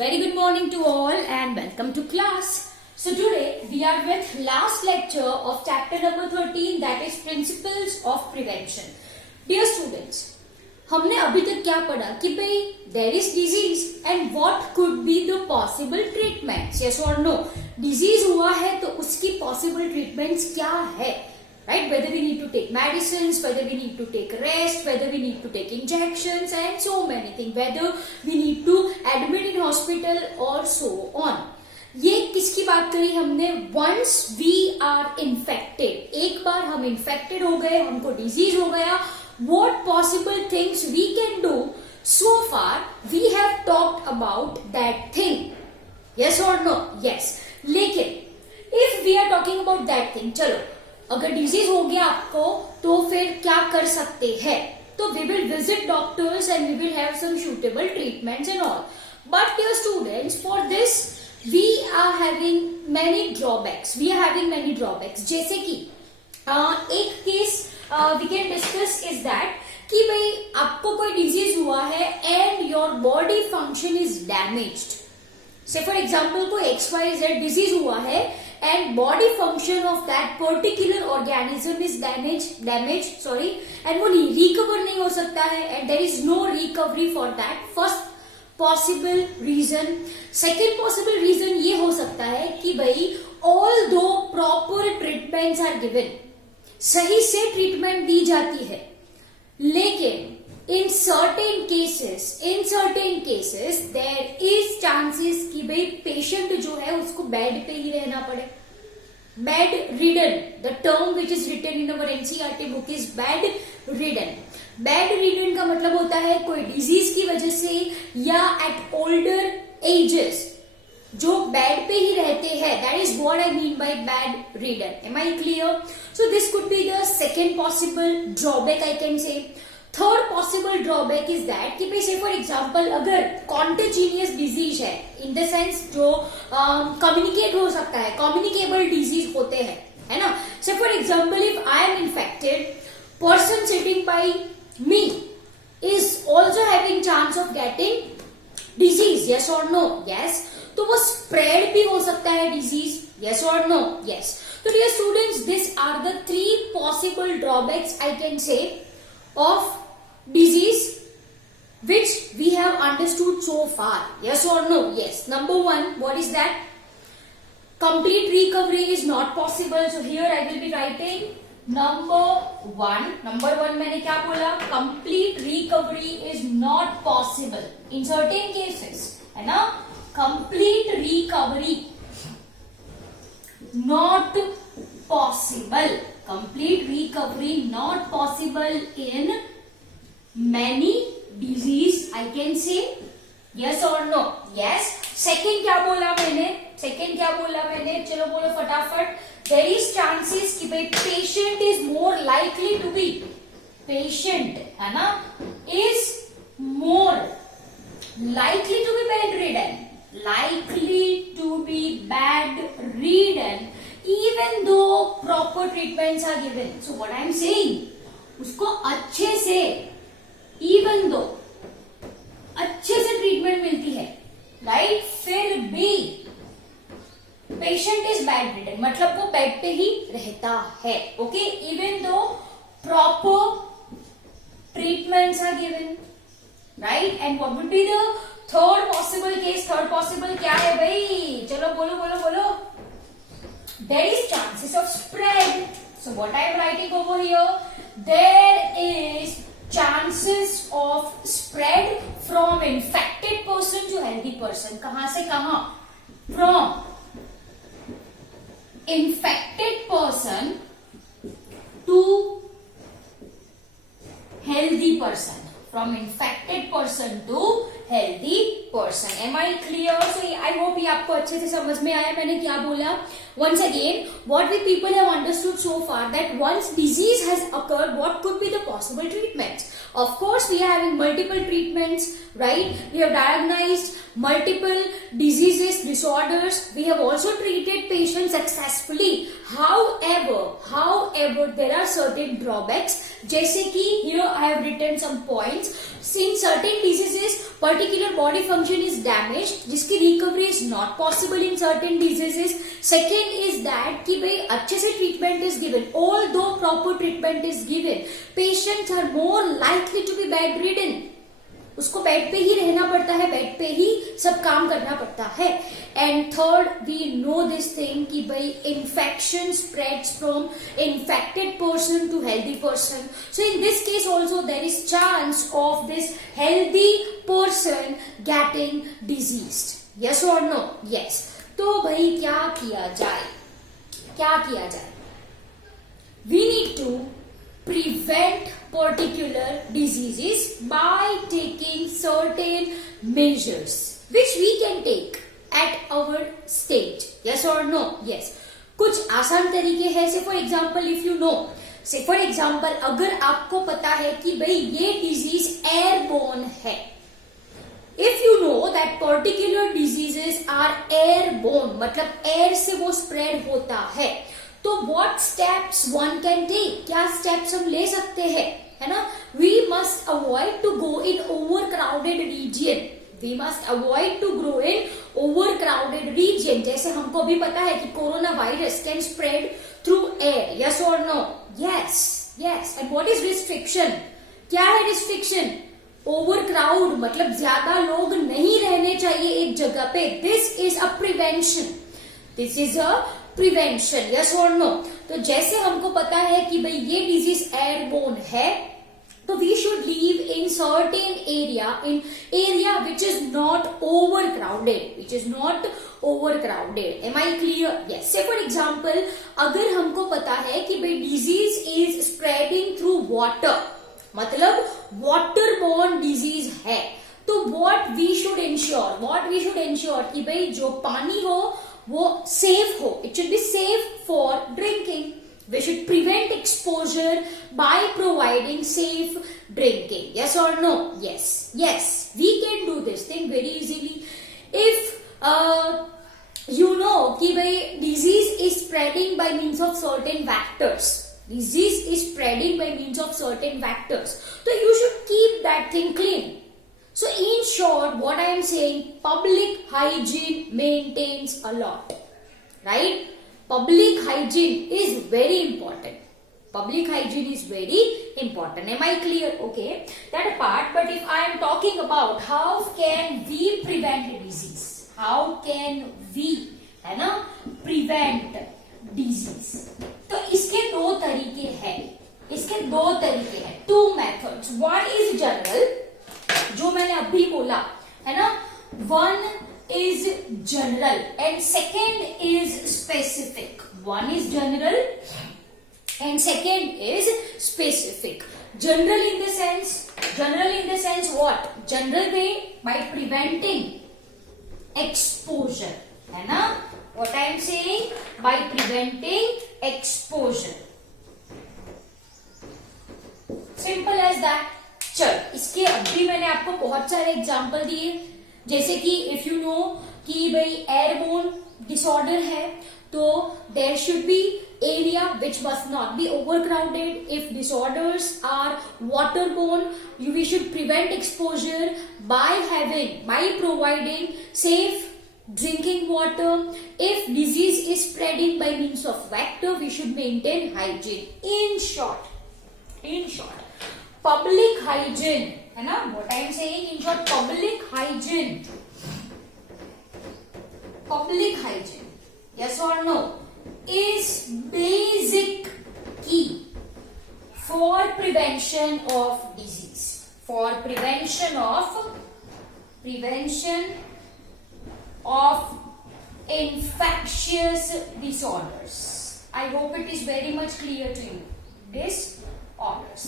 very good morning to all and welcome to class. So today we are with last lecture of chapter number 13, that is Principles of Prevention. Dear students, हमने अभी तक क्या पढ़ा कि भाई there is disease and what could be the possible treatments, yes or no. Disease हुआ है तो उसकी possible treatments क्या है, right? Whether we need to take medicines, whether we need to take rest, whether we need to take injections and so many things, whether we need to admit in hospital or so on. ये किसकी बात करी हमने? Once we are infected, एक बार हम infected हो गए, हमको disease हो गया, what possible things we can do? So far we have talked about that thing, yes or no? Yes. लेकिन if we are talking about that thing, चलो अगर डिजीज हो गया आपको तो फिर क्या कर सकते हैं? तो we will visit doctors and we will have some suitable treatments and all. But dear students, for this we are having many drawbacks. जैसे कि एक case we can discuss is that कि भाई आपको कोई डिजीज हुआ है and your body function is damaged. Say for example कोई XYZ डिजीज हुआ है and body function of that particular organism is damaged, and वो recover नहीं हो सकता है and there is no recovery for that. First possible reason. Second possible reason ये हो सकता है कि भाई although proper treatments are given, सही से ट्रीटमेंट दी जाती है, लेकिन in certain cases there is chances कि भाई पेशेंट जो है उसको बेड पे ही रहना पड़े. Bedridden, the term which is written in our NCERT book is bedridden. Bedridden का मतलब होता है कोई डिजीज की वजह से या एट ओल्डर एजेस जो बेड पे ही रहते हैं. That is what I mean by bedridden. Am I clear? So this could be the second possible drawback I can say. Third possible drawback is that कि भाई say for example अगर contagious disease है, in the sense जो communicate हो सकता है, communicable disease होते हैं, है ना. Say for example if I am infected, person sitting by me is also having chance of getting disease, yes और नो? यस. तो वो स्प्रेड भी हो सकता है डिजीज, यस और नो? यस. तो dear students, this are the 3 possible drawbacks I can say of disease which we have understood so far, yes or no? Yes. Number 1, what is that? Complete recovery is not possible. So here I will be writing number 1 मैंने क्या बोला? Complete recovery is not possible in certain cases, है ना. Complete recovery not possible. Complete recovery not possible in many disease, I can say, yes or no? Yes. Second क्या बोला मैंने? चलो बोलो फटाफट. There is chances कि भाई patient is more likely to be, patient है ना, is more likely to be bedridden, even though proper treatments are given. So what I am saying, उसको अच्छे से, even though अच्छे से ट्रीटमेंट मिलती है, राइट, फिर भी पेशेंट इज bedridden, मतलब वो बेड पे ही रहता है. Okay, even though proper treatments are given, right? And what would be the third possible case? Third possible क्या है भाई? चलो बोलो. There is chances of spread. So what I am writing over here, there is chances of spread from infected person to healthy person. कहां से कहां? From infected person to healthy person. From infected person to healthy person. Am I clear? So I hope ये आपको अच्छे से समझ में आया मैंने क्या बोला. Once again, what we people have understood so far, that once disease has occurred, what could be the possible treatments? Of course, we are having multiple treatments, right? We have diagnosed multiple diseases, disorders. We have also treated patients successfully. However, there are certain drawbacks. जैसे कि here I have written some points. In certain diseases, particularly particular body function is damaged, जिसकी recovery is not possible in certain diseases. Second is that कि भाई अच्छे से treatment is given, although proper treatment is given, patients are more likely to be bedridden. उसको bed पे ही रहना पड़ता है, बेड पे ही सब काम करना पड़ता है. And third, we know this thing कि भाई infection spreads from infected person to healthy person. So in this case also there is chance of this healthy person getting diseased. Yes और नो? यस. तो भाई क्या किया जाए, क्या किया जाए? We need to prevent particular diseases by taking certain measures which we can take at our stage. Yes or no? Yes. कुछ आसान तरीके हैं. Say for example if you know, say for example अगर आपको पता है कि भाई ये डिजीज एयरबोर्न है, if you know that particular diseases are airborne, मतलब एयर से वो स्प्रेड होता है, तो what steps one can take? क्या steps हम ले सकते हैं, है ना? We must avoid to go in overcrowded region. We must avoid to grow in overcrowded region. जैसे हमको भी पता है कि corona virus can spread through air. Yes or no? Yes. Yes. And what is restriction? क्या है restriction? Overcrowd मतलब ज्यादा लोग नहीं रहने चाहिए एक जगह पे. This is a prevention. This is a prevention. Yes और नो? तो जैसे हमको पता है कि भाई ये डिजीज एयरबोर्न है, तो we should leave in certain area, in area which is not over crowded, which is not over crowded. Am I clear? Yes. Say for example अगर हमको पता है कि भाई disease is spreading through water, मतलब water borne disease है, तो what we should ensure कि भाई जो पानी हो वो सेफ हो. It should be safe for drinking. We should prevent exposure by providing safe drinking. Yes और no? Yes. Yes, we can do this thing very easily. If you know कि भाई disease is spreading by means of certain vectors, disease is spreading by means of certain vectors, so you should keep that thing clean. So in short, what I am saying, public hygiene maintains a lot, right? Public hygiene is very important. Public hygiene is very important. Am I clear? Okay, that apart. But if I am talking about how can we prevent disease, how can we, है ना, prevent disease? तो इसके दो तरीके हैं. इसके दो तरीके हैं, two methods. One is general, जो मैंने अभी बोला है ना, one is general and second is specific. One is general and second is specific. General in the sense what? General way by preventing exposure, है ना. What I am saying, by preventing exposure. Simple as that. चल, इसके अभी मैंने आपको बहुत सारे example दिए, जैसे कि इफ यू नो कि भाई एयरबोर्न डिसऑर्डर है, तो there should be area which must not be overcrowded. If disorders are waterborne, we should prevent exposure by providing safe drinking water. If disease is spreading by means of vector, we should maintain hygiene. In short, public hygiene, है ना? What I am saying, in short, public hygiene, yes or no, is basic key for prevention of disease, for prevention of infectious disorders. I hope it is very much clear to you. Disorders.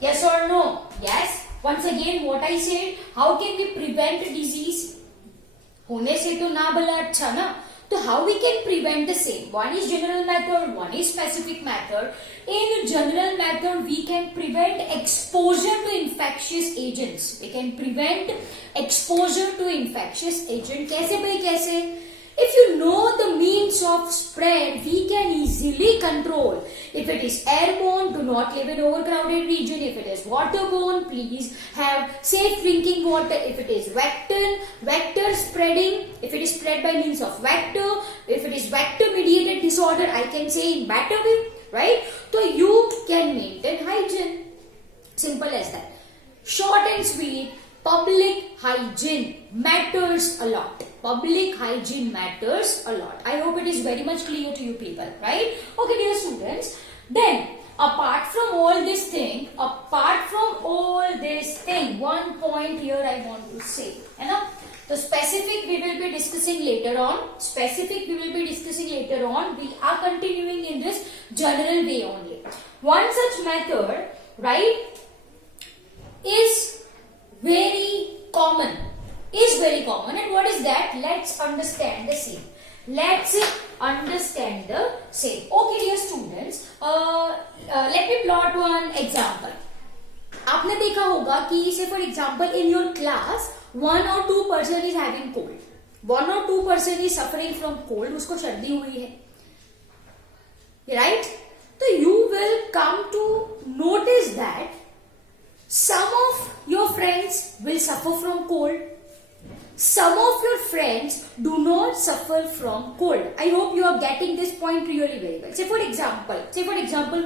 Yes or no? Yes. Once again, what I said, how can we prevent disease? होने से तो ना भला अच्छा ना. So how we can prevent the same? One is general method, one is specific method. In general method, we can prevent exposure to infectious agents. We can prevent exposure to infectious agent. कैसे भाई कैसे? If you know the means of spread, we can easily control. If it is airborne, do not live in overcrowded region. If it is waterborne, please have safe drinking water. If it is vector spreading, if it is spread by means of vector, if it is vector mediated disorder, I can say in better way, right? So you can maintain hygiene. Simple as that. Short and sweet. Public hygiene matters a lot. Public hygiene matters a lot. I hope it is very much clear to you people, right? Okay, dear students. Then, apart from all this thing, one point here I want to say, है ना? The specific we will be discussing later on. We are continuing in this general way only. One such method, right, is very common. And what is that? Let's understand the same. Okay, dear students, let me plot one example. आपने देखा होगा कि say for example in your class 1 or 2 person is having cold. 1 or 2 person is suffering from cold. उसको सर्दी हुई है, right? So you will come to notice that some of your friends will suffer from cold. Some of your friends do not suffer from cold. I hope you are getting this point really very well. Say for example,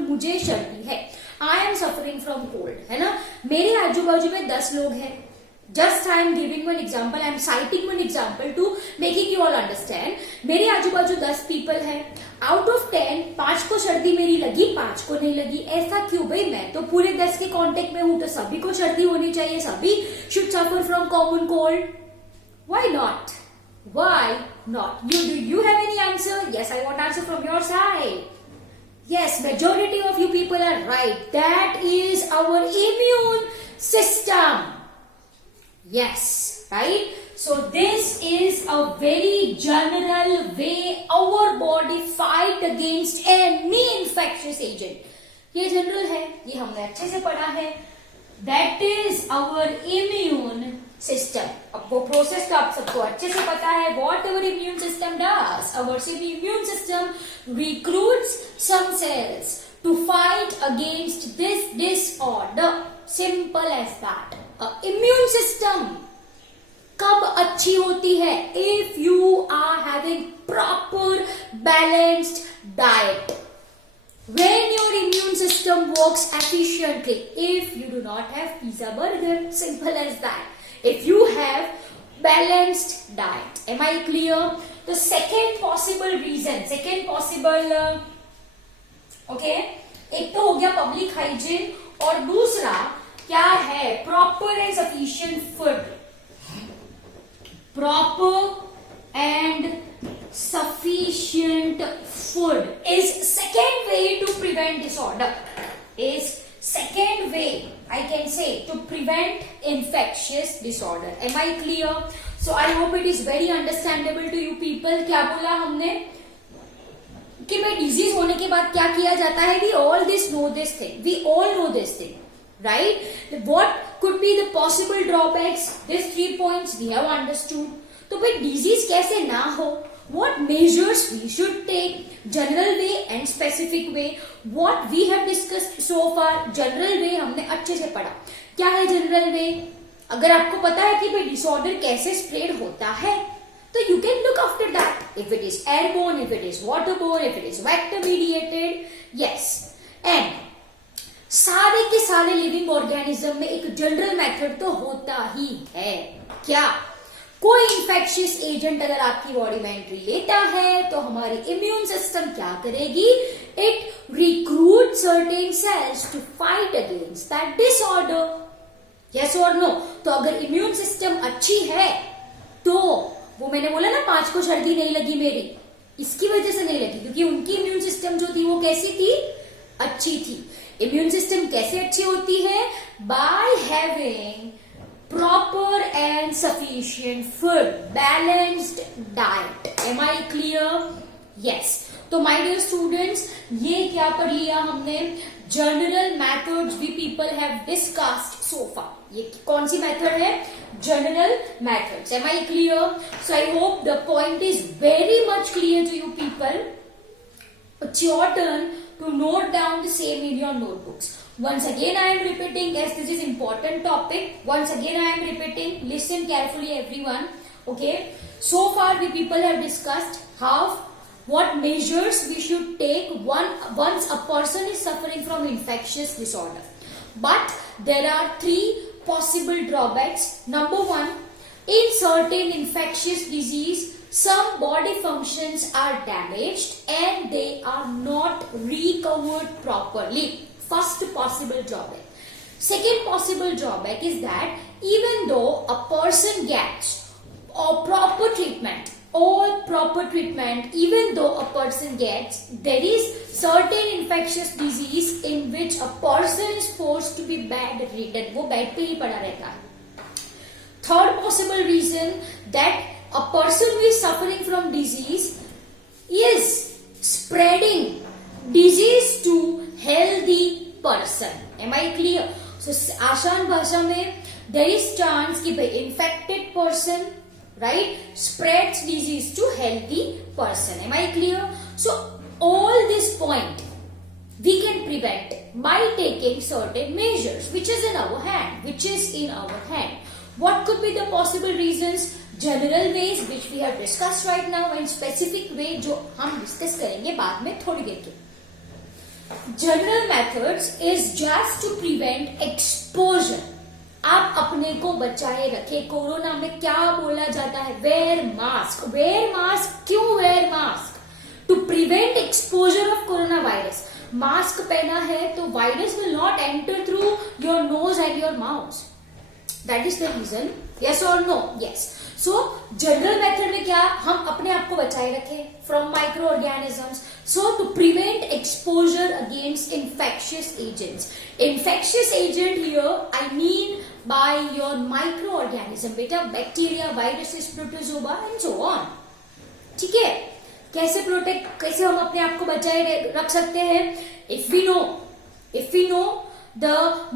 मुझे सर्दी है. I am suffering from cold, है ना? मेरे आजू बाजू में 10 लोग हैं. Just I am giving one example. I am citing one example to making you all understand. मेरे आजू बाजू 10 people हैं. Out of 10, 5 को सर्दी मेरी लगी, 5 को नहीं लगी. ऐसा क्यों भाई? मैं तो पूरे 10 के कांटेक्ट में हूं, तो सभी को सर्दी होनी चाहिए. सभी should suffer from common cold. Why not? Do you have any answer? Yes, I want answer from your side. Yes, majority of you people are right. That is our immune system. Yes, right? So this is a very general way our body fight against any infectious agent. ये general है, ये हमने अच्छे से पढ़ा है. That is our immune system. अब वो प्रोसेस तो आप सबको अच्छे से पता है. What our immune system does? Our immune system recruits some cells to fight against this disorder. Simple as that. Immune system कब अच्छी होती है? If you are having proper balanced diet. When your immune system works efficiently. If you do not have pizza burger, simple as that. If you have balanced diet. Am I clear? The second possible reason, okay, एक तो हो गया public hygiene और दूसरा क्या है? Proper and sufficient food. Proper and sufficient food is second way to prevent disorder. Is second way, I can say, to prevent infectious disorder. Am I clear? So I hope it is very understandable to you people. क्या बोला हमने कि भाई disease होने के बाद क्या किया जाता है? We all know this thing. Right? What could be the possible drawbacks? These 3 points we have understood. तो भाई disease कैसे ना हो? What measures we should take? General way and specific way. What we have discussed so far. General way हमने अच्छे से पढ़ा. क्या है general way? अगर आपको पता है कि भाई disorder कैसे spread होता है, तो you can look after that. If it is airborne, if it is waterborne, if it is vector mediated, yes. And सारे के सारे लिविंग ऑर्गेनिज्म में एक जनरल मेथड तो होता ही है. क्या? कोई इंफेक्शियस एजेंट अगर आपकी बॉडी में एंट्री लेता है तो हमारी इम्यून सिस्टम क्या करेगी? It recruit certain cells to fight against that disorder. Yes और नो? तो अगर इम्यून सिस्टम अच्छी है तो वो मैंने बोला ना 5 को सर्दी नहीं लगी मेरी, इसकी वजह से नहीं लगी क्योंकि उनकी इम्यून सिस्टम जो थी वो कैसी थी? अच्छी थी. इम्यून सिस्टम कैसे अच्छी होती है? By having proper and sufficient food, balanced diet. Am I clear? Yes. तो my dear students, ये क्या पढ़ लिया हमने? General methods we people have discussed so far. ये कौन सी मेथड है? General methods. Am I clear? So I hope the point is very much clear to you people. It's your turn to note down the same in your notebooks. Once again I am repeating, as this is important topic. Once again I am repeating. Listen carefully everyone. Okay. So far we people have discussed what measures we should take once a person is suffering from infectious disorder. But there are 3 possible drawbacks. Number 1, in certain infectious disease, some body functions are damaged and they are not recovered properly. First possible drawback. Second possible drawback is that even though a person gets proper treatment, even though a person gets, there is certain infectious disease in which a person is forced to be bedridden. वो bed पे ही पड़ा रहता है. Third possible reason that a person who is suffering from disease is spreading disease to healthy person. Am I clear? So आसान भाषा में there is chance कि भाई infected person, right, spreads disease to healthy person. Am I clear? So all this point we can prevent by taking certain measures which is in our hand. What could be the possible reasons? General ways which we have discussed right now and specific way जो हम discuss करेंगे बाद में थोड़ी देर के. General methods is just to prevent exposure. आप अपने को बचाए रखे. कोरोना में क्या बोला जाता है? Wear mask. Wear mask. क्यों wear mask? To prevent exposure of corona virus. Mask पहना है तो virus will not enter through your nose and your mouth. That is the reason. Yes और no? Yes. So general method में क्या हम अपने आप को बचाए रखे from micro organisms. So to prevent exposure against infectious agents. Infectious agent here I mean by your microorganism. बेटा bacteria, viruses, protozoa and so on. ठीक है. कैसे हम अपने आप को बचाए रख सकते हैं? If we know the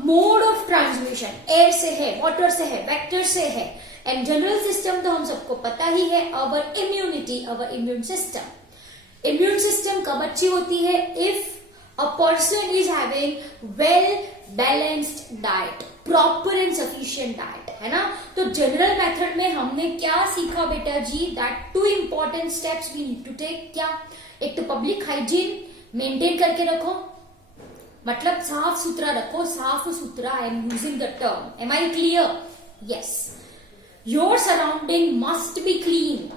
mode of transmission, air से है, वाटर से है, वेक्टर से है, एंड जनरल सिस्टम तो हम सबको पता ही है. Our immunity, our immune system. Immune system कब अच्छी होती है? If a person is having well balanced diet, proper and sufficient diet, है ना. तो जनरल मेथड में हमने क्या सीखा बेटा जी? That 2 important steps we need to take. क्या? एक तो पब्लिक हाइजीन मेंटेन करके रखो, मतलब साफ सुथरा रखो. साफ सुथरा, I am using the term. Am I clear? Yes. Your surrounding must be clean.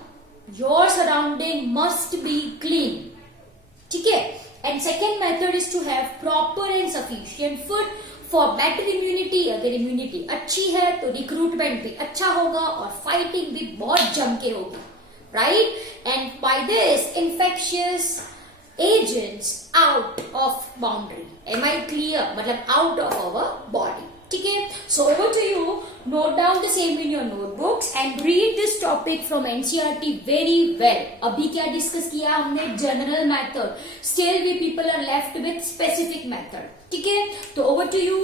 Your surrounding must be clean. ठीक है. And second method is to have proper and sufficient food for better immunity. अगर immunity अच्छी है तो recruitment भी अच्छा होगा और fighting भी बहुत जम के होगी, right? And by this infectious agents out of boundary. Am I clear? मतलब out of our body. ठीक है. So over to you. Note down the same in your notebooks and read this topic from NCERT very well. अभी क्या discuss किया हमने? General method. Still we people are left with specific method. ठीक है. तो over to you.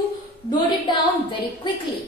Note it down very quickly.